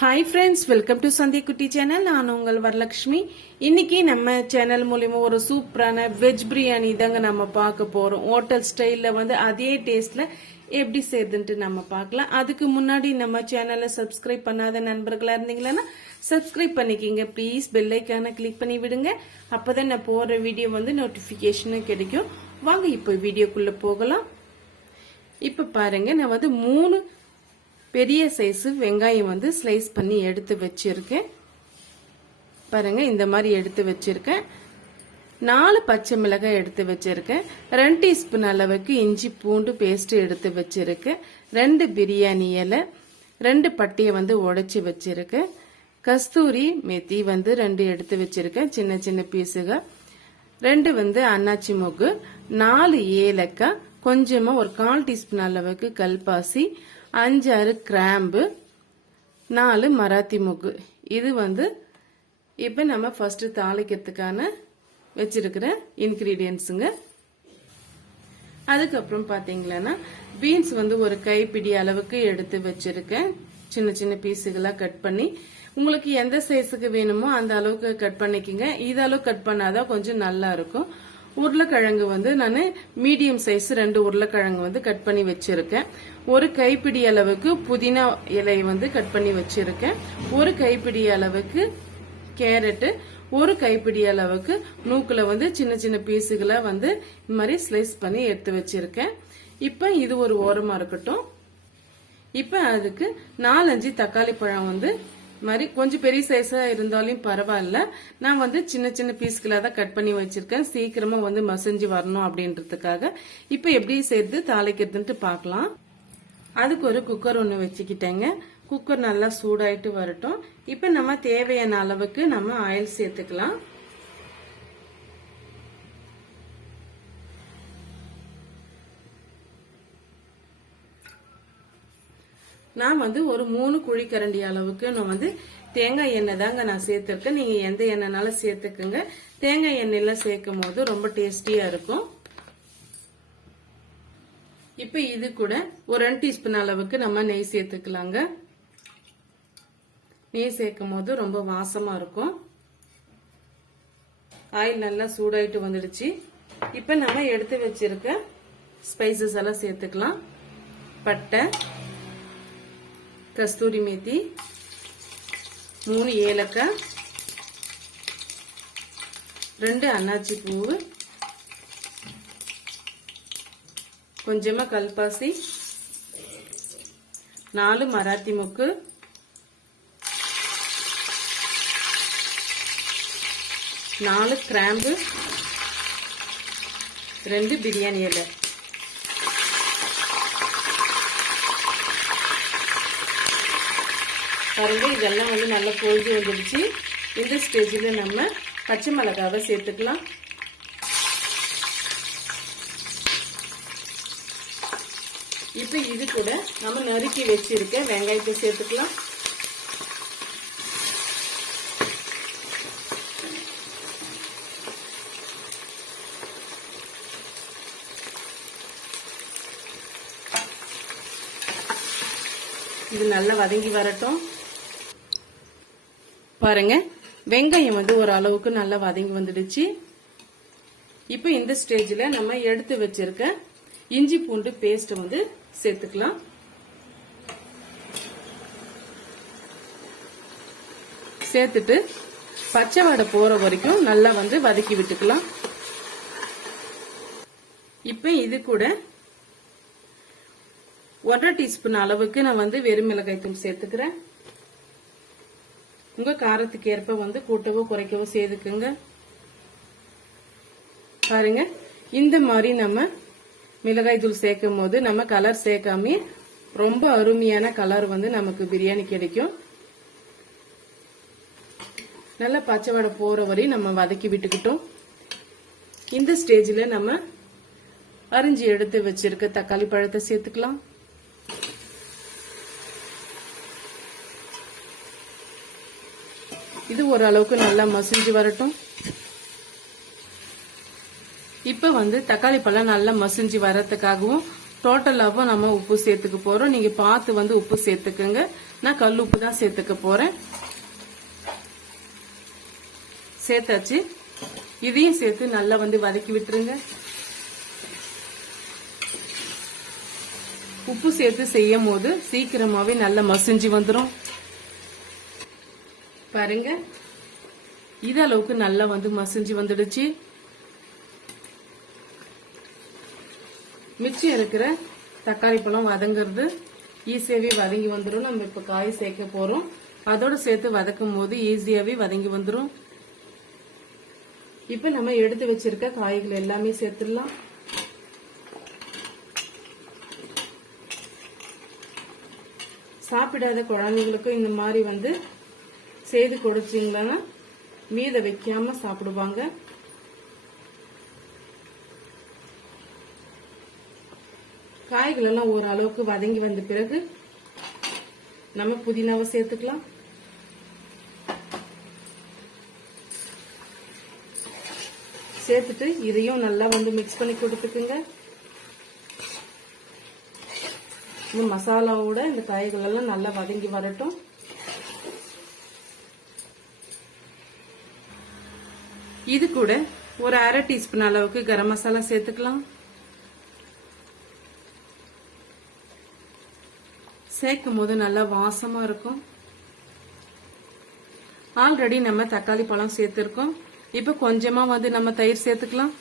Hi friends welcome to சந்தி குட்டி channel நான் உங்கள் வரலட்சுமி இன்னைக்கு நம்ம சேனல் மூலியமா ஒரு சூப்பரான வெஜ் பிரியாணி தாங்க நம்ம பார்க்க போறோம். ஹோட்டல் ஸ்டைல்ல வந்து அதே டேஸ்ட்ல எப்படி செய்யுதுன்ட்டு நம்ம பார்க்கலாம். அதுக்கு முன்னாடி நம்ம சேனலை சப்ஸ்கிரைப் பண்ணாத நண்பர்களா இருந்தீங்களன்னா சப்ஸ்கிரைப் பண்ணிக்கிங்க. ப்ளீஸ் பெல்லைக்கான கிளிக் பண்ணி விடுங்க. அப்பதான் நான் போற வீடியோ வந்து நோட்டிபிகேஷனும் கிடைக்கும். வாங்க இப்போ வீடியோக்குள்ள போகலாம். இப்ப பாருங்க நான் வந்து மூணு பெரிய சைஸ் வெங்காயம் வந்து ஸ்லைஸ் பண்ணி எடுத்து வச்சிருக்கேன். பாருங்கள் இந்த மாதிரி எடுத்து வச்சிருக்கேன். நாலு பச்சை மிளகாய் எடுத்து வச்சிருக்கேன். ரெண்டு டீஸ்பூன் அளவுக்கு இஞ்சி பூண்டு பேஸ்ட் எடுத்து வச்சிருக்கேன். ரெண்டு பிரியாணி இலை ரெண்டு பட்டியை வந்து உடைச்சி வச்சிருக்கேன். கஸ்தூரி மெத்தி வந்து ரெண்டு எடுத்து வச்சிருக்கேன் சின்ன சின்ன பீஸுக ரெண்டு வந்து அன்னாச்சி மொக்கு நாலு ஏலக்காய் கொஞ்சமாக ஒரு கால் டீஸ்பூன் அளவுக்கு கல்பாசி அஞ்சாறு கிராம்பு நாலு மராத்தி மொக்கு. இது வந்து இப்போ நம்ம ஃபஸ்ட்டு தாளிக்கிறதுக்கான வச்சிருக்கிற இன்க்ரீடியன்ஸுங்க அதுக்கப்புறம் பார்த்தீங்களன்னா பீன்ஸ் வந்து ஒரு கைப்பிடி அளவுக்கு எடுத்து வச்சிருக்கேன். சின்ன சின்ன பீஸுகளாக கட் பண்ணி. உங்களுக்கு எந்த சைஸுக்கு வேணுமோ அந்த அளவுக்கு கட் பண்ணிக்கோங்க. இதளவு கட் பண்ணாதான் கொஞ்சம் நல்லா இருக்கும். உருளைக்கிழங்கு வந்து நான் மீடியம் சைஸ் ரெண்டு உருளைக்கிழங்கு வந்து கட் பண்ணி வச்சிருக்கேன். ஒரு கைப்பிடி அளவுக்கு புதினா இலையை வந்து கட் பண்ணி வச்சிருக்கேன். ஒரு கைப்பிடி அளவுக்கு கேரட்டு ஒரு கைப்பிடி அளவுக்கு நூக்கில் வந்து சின்ன சின்ன பீஸுகளை வந்து இந்த மாதிரி ஸ்லைஸ் பண்ணி எடுத்து வச்சிருக்கேன். இப்போ இது ஒரு ஓரமாக இருக்கட்டும். இப்போ அதுக்கு நாலஞ்சு தக்காளி பழம் வந்து மாதிரி கொஞ்சம் பெரிய சைஸா இருந்தாலும் பரவாயில்ல. நான் வந்து சின்ன சின்ன பீஸ்களாக தான் கட் பண்ணி வச்சிருக்கேன். சீக்கிரமா வந்து மசிஞ்சு வரணும் அப்படின்றதுக்காக. இப்போ எப்படி சேர்த்து தாளிக்கிறதுன்ட்டு பார்க்கலாம். அதுக்கு ஒரு குக்கர் ஒன்று வச்சுக்கிட்டேங்க. குக்கர் நல்லா சூடாயிட்டு வரட்டும். இப்போ நம்ம தேவையான அளவுக்கு நம்ம ஆயில் சேர்த்துக்கலாம். நான் வந்து ஒரு மூணு குழிக்கரண்டி அளவுக்கு நான் வந்து தேங்காய் எண்ணெய் தாங்க நான் சேர்த்துருக்கேன். நீங்கள் எந்த எண்ணெய்னாலும் சேர்த்துக்குங்க. தேங்காய் எண்ணெயெல்லாம் சேர்க்கும் போது ரொம்ப டேஸ்டியாக இருக்கும். இப்போ இது கூட ஒரு ரெண்டு டீஸ்பூன் அளவுக்கு நம்ம நெய் சேர்த்துக்கலாங்க. நெய் சேர்க்கும் போது ரொம்ப வாசமாக இருக்கும். ஆயில் நல்லா சூடாயிட்டு வந்துடுச்சு. இப்போ நம்ம எடுத்து வச்சிருக்க ஸ்பைசஸ் எல்லாம் சேர்த்துக்கலாம். பட்டை கஸ்தூரி மேத்தி மூணு ஏலக்காய் ரெண்டு அன்னாச்சி பூவு கொஞ்சமா கல்பாசி நாலு மராத்தி மொக்கு நாலு கிராம்பு ரெண்டு பிரியாணி இலை. பாருங்க இதெல்லாம் வந்து நல்லா பொழுது வந்துடுச்சு. இந்த ஸ்டேஜில் நம்ம பச்சை மிளகாவை சேர்த்துக்கலாம். இப்போ இது கூட நம்ம நறுக்கி வச்சிருக்க வெங்காயத்தை சேர்த்துக்கலாம். இது நல்லா வதங்கி வரட்டும். பாருங்க. வெங்காயம் வந்து ஒரு அளவுக்கு நல்லா வதங்கி வந்துடுச்சு. இப்போ இந்த ஸ்டேஜில் நம்ம எடுத்து வச்சிருக்க இஞ்சி பூண்டு பேஸ்ட் வந்து சேர்த்துக்கலாம். சேர்த்துட்டு பச்சை வடை போற வரைக்கும் நல்லா வந்து வதக்கி விட்டுக்கலாம். இப்ப இது கூட ஒன்றரை டீஸ்பூன் அளவுக்கு நான் வந்து வெறும் மிளகாய் தூள் சேர்த்துக்கிறேன். உங்க காரத்துக்கு ஏற்ப வந்து கூட்டவோ குறைக்கவோ சேர்த்துக்குங்க பாருங்க. இந்த மாதிரி நம்ம மிளகாய் தூள் சேர்க்கும் போது நம்ம கலர் சேர்க்காம ரொம்ப அருமையான கலர் வந்து நமக்கு பிரியாணி கிடைக்கும். நல்லா பச்சை வடை போற வரையும் நம்ம வதக்கி விட்டுக்கிட்டோம். இந்த ஸ்டேஜில் நம்ம அரிஞ்சு எடுத்து வச்சிருக்க தக்காளி பழத்தை சேர்த்துக்கலாம். இது ஓரளவுக்கு நல்லா மசிஞ்சு வரட்டும். இப்போ வந்து தக்காளி பழம் நல்லா மசிஞ்சு வரத்துக்காகவும் டோட்டலாகவும் நம்ம உப்பு சேர்த்துக்க போறோம். நீங்கள் பார்த்து வந்து உப்பு சேர்த்துக்கோங்க. நான் கல் உப்பு தான் சேர்த்துக்க போறேன். சேர்த்தாச்சு. இதையும் சேர்த்து நல்லா வந்து வதக்கி விட்டுருங்க. உப்பு சேர்த்து செய்யும் போது சீக்கிரமாகவே நல்லா மசிஞ்சு வந்துடும் பாருங்க. இது அளவுக்கு நல்லா வந்து மசிஞ்சு வந்துடுச்சு. மிச்சம் இருக்கிற தக்காளி பழம் வதங்குறது ஈஸியாவே வதங்கி வந்துடும் நம்ம இப்போ காய் சேர்க்க போறோம். அதோட சேர்த்து வதக்கும் போது ஈஸியாவே வதங்கி வந்துடும் இப்போ நம்ம எடுத்து வச்சிருக்க காய்கள் எல்லாமே சேர்த்துடலாம். சாப்பிடாத குழந்தைங்களுக்கும் இந்த மாதிரி வந்து செய்து கொடுத்தீங்களா? மீத வைக்காம சாப்பிடுவாங்க. காய்கள் எல்லாம் ஓரளவுக்கு வதங்கி வந்த பிறகு நம்ம புதினாவை சேர்த்துக்கலாம். சேர்த்துட்டு இதையும் நல்லா வந்து மிக்ஸ் பண்ணி கொடுத்துக்குங்க. இந்த மசாலாவோட இந்த காய்கள் எல்லாம் நல்லா வதங்கி வரட்டும். இது கூட ஒரு அரை டீஸ்பூன் அளவுக்கு கரம் மசாலா சேர்த்துக்கலாம். சேர்க்கும் போது நல்லா வாசமா இருக்கும். ஆல்ரெடி நம்ம தக்காளி பழம் சேர்த்துருக்கோம். இப்ப கொஞ்சமா வந்து நம்ம தயிர் சேர்த்துக்கலாம்.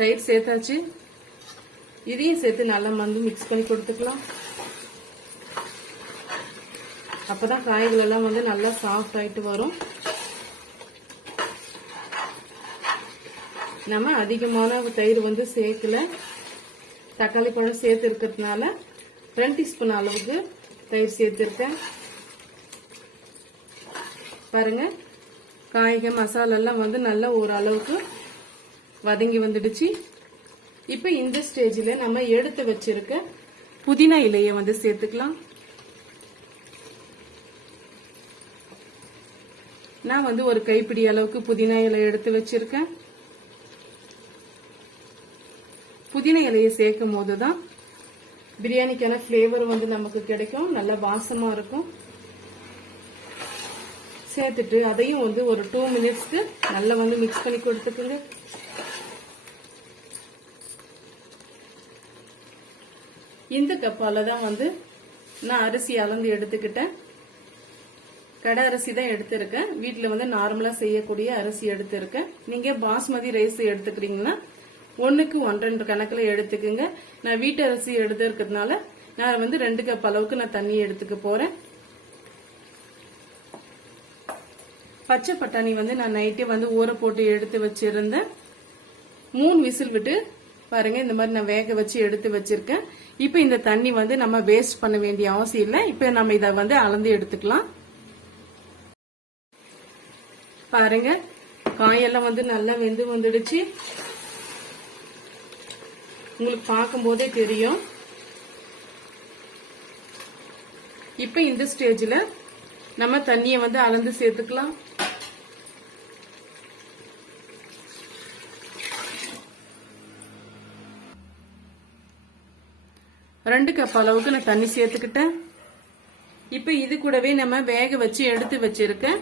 தயிர் சேர்த்தாச்சு. இதையும் சேர்த்து நல்லா வந்து மிக்ஸ் பண்ணி கொடுத்துக்கலாம். அப்பதான் காய்கள் எல்லாம் வந்து நல்லா சாஃப்ட் ஆயிட்டு வரும். நம்ம அதிகமான தயிர் வந்து சேர்க்கல. தக்காளி பழம் சேர்த்து இருக்கிறதுனால ரெண்டு டீஸ்பூன் அளவுக்கு தயிர் சேர்த்துருக்கேன். பாருங்க காய்க மசாலா எல்லாம் வந்து நல்லா ஓரளவுக்கு வதங்கி வந்துடுச்சு. இப்போ இந்த ஸ்டேஜில் நம்ம எடுத்து வச்சிருக்க புதினா இலையை வந்து சேர்த்துக்கலாம். நான் வந்து ஒரு கைப்பிடி அளவுக்கு புதினா இலை எடுத்து வச்சிருக்கேன். புதினா இலையை சேர்க்கும் போது தான் பிரியாணிக்கான ஃப்ளேவர் வந்து நமக்கு கிடைக்கும். நல்ல வாசமா இருக்கும். சேர்த்துட்டு அதையும் வந்து ஒரு டூ மினிட்ஸ்க்கு நல்லா வந்து மிக்ஸ் பண்ணி கொடுத்துக்குங்க. இந்த கப்பால தான் வந்து நான் அரிசி அளந்து எடுத்துக்கிட்டேன். கடை அரிசி தான் எடுத்திருக்கேன். வீட்டில் வந்து நார்மலாக செய்யக்கூடிய அரிசி எடுத்திருக்கேன். நீங்கள் பாஸ்மதி ரைஸ் எடுத்துக்கிறீங்கன்னா ஒன்றுக்கு ஒன்றரை கணக்கில் எடுத்துக்குங்க. நான் வீட்டு அரிசி எடுத்துருக்கிறதுனால நான் வந்து ரெண்டு கப் அளவுக்கு நான் தண்ணி எடுத்துக்க போகிறேன் பச்சை பட்டாணி வந்து நான் நைட்டே வந்து ஊற போட்டு எடுத்து வச்சிருந்தேன். மூணு விசில் விட்டு பாருங்க இந்த மாதிரி நான் வேக வச்சு எடுத்து வச்சிருக்கேன். இப்போ இந்த தண்ணி வந்து நம்ம வேஸ்ட் பண்ண வேண்டிய அவசியம் இல்லை. இப்போ நம்ம இதை வந்து அளந்து எடுத்துக்கலாம். பாருங்க. காயெல்லாம் வந்து நல்லா வெந்து வந்துடுச்சு. உங்களுக்கு பார்க்கும் போதே தெரியும். இப்ப இந்த ஸ்டேஜ்ல நம்ம தண்ணியை வந்து அளந்து சேர்த்துக்கலாம். ரெண்டு கப் அளவுக்கு நான் தண்ணி சேர்த்துக்கிட்டேன். இப்ப இது கூடவே நம்ம வேக வச்சு எடுத்து வச்சிருக்கேன்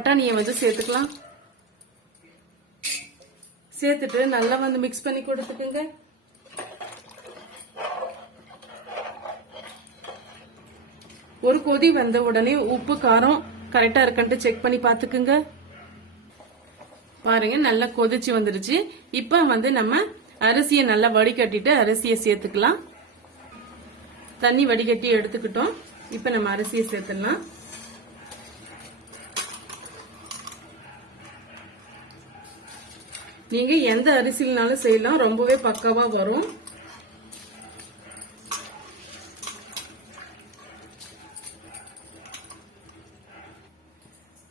பட்டாணியை வந்து சேர்த்துக்கலாம். சேர்த்துட்டு நல்லா வந்து மிக்ஸ் பண்ணி கொடுத்துக்குங்க. ஒரு கொதி வந்த உடனே உப்பு காரம் கரெக்டா இருக்கான்ட்டு செக் பண்ணி பாத்துக்குங்க பாருங்க நல்லா கொதிச்சு வந்துருச்சு. இப்ப வந்து நம்ம அரிசியை நல்லா வடிகட்டிட்டு அரிசியை சேர்த்துக்கலாம். தண்ணி வடிகட்டி எடுத்துக்கிட்டோம். இப்ப நம்ம அரிசியை சேர்த்துடலாம். நீங்க எந்த அரிசினாலும் செய்யலாம். ரொம்பவே பக்காவா வரும்.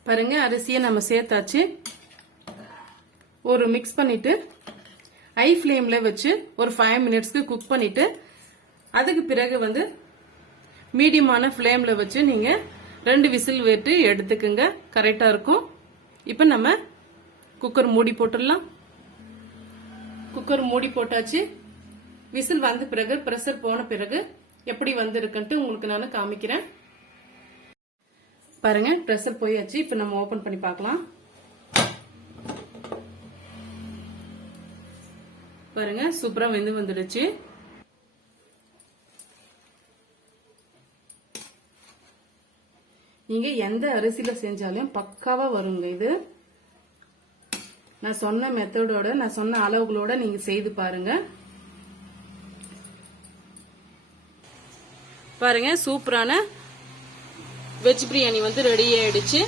பாருங்க அரிசியை நம்ம சேர்த்தாச்சு. ஒரு மிக்ஸ் பண்ணிட்டு ஹை ஃப்ளேம்ல வச்சு ஒரு ஃபைவ் மினிட்ஸ்க்கு குக் பண்ணிட்டு அதுக்கு பிறகு வந்து மீடியமான ஃப்ளேம்ல வச்சு நீங்க ரெண்டு விசில் விட்டு எடுத்துக்குங்க. கரெக்டா இருக்கும். இப்போ நம்ம குக்கர் மூடி போட்டுடலாம். குக்கர் மூடி போட்டாச்சு. விசில் வந்த பிறகு ப்ரெஷர் போன பிறகு எப்படி வந்திருக்குன்ட்டு உங்களுக்கு நான் காமிக்கிறேன். பாருங்க ப்ரெஷர் போயாச்சு. இப்போ நம்ம ஓபன் பண்ணி பார்க்கலாம். பாருங்க சூப்பரா வெந்து வந்துடுச்சு. நீங்க எந்த அரிசியில செஞ்சாலும் பக்காவா வருங்க இது. நான் சொன்ன மெத்தடோட நான் சொன்ன அளவுகளோட நீங்க செய்து பாருங்க. பாருங்க சூப்பரான வெஜ் பிரியாணி வந்து ரெடி ஆயிடுச்சு.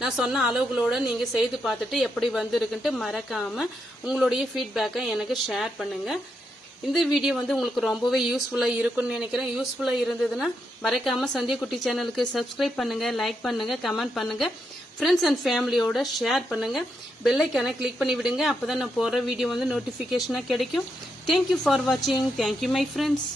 நான் சொன்ன அளவுகளோட நீங்க செய்து பார்த்துட்டு எப்படி வந்திருக்குன்ட்டு மறக்காம உங்களுடைய ஃபீட்பேக்கை எனக்கு ஷேர் பண்ணுங்க. இந்த வீடியோ வந்து உங்களுக்கு ரொம்பவே யூஸ்ஃபுல்லா இருக்கும்னு நினைக்கிறேன். யூஸ்ஃபுல்லா இருந்ததுன்னா மறக்காம சந்தியா குட்டி சேனலுக்கு சப்ஸ்கிரைப் பண்ணுங்க லைக் பண்ணுங்க கமெண்ட் பண்ணுங்க. ஃப்ரெண்ட்ஸ் அண்ட் ஃபேமிலியோட ஷேர் பண்ணுங்க. பெல்லைக்கான கிளிக் பண்ணி விடுங்க. அப்பதான் நான் போற வீடியோ வந்து நோட்டிபிகேஷனா கிடைக்கும். தேங்க்யூ ஃபார் வாட்சிங் தேங்க்யூ மை ஃப்ரெண்ட்ஸ்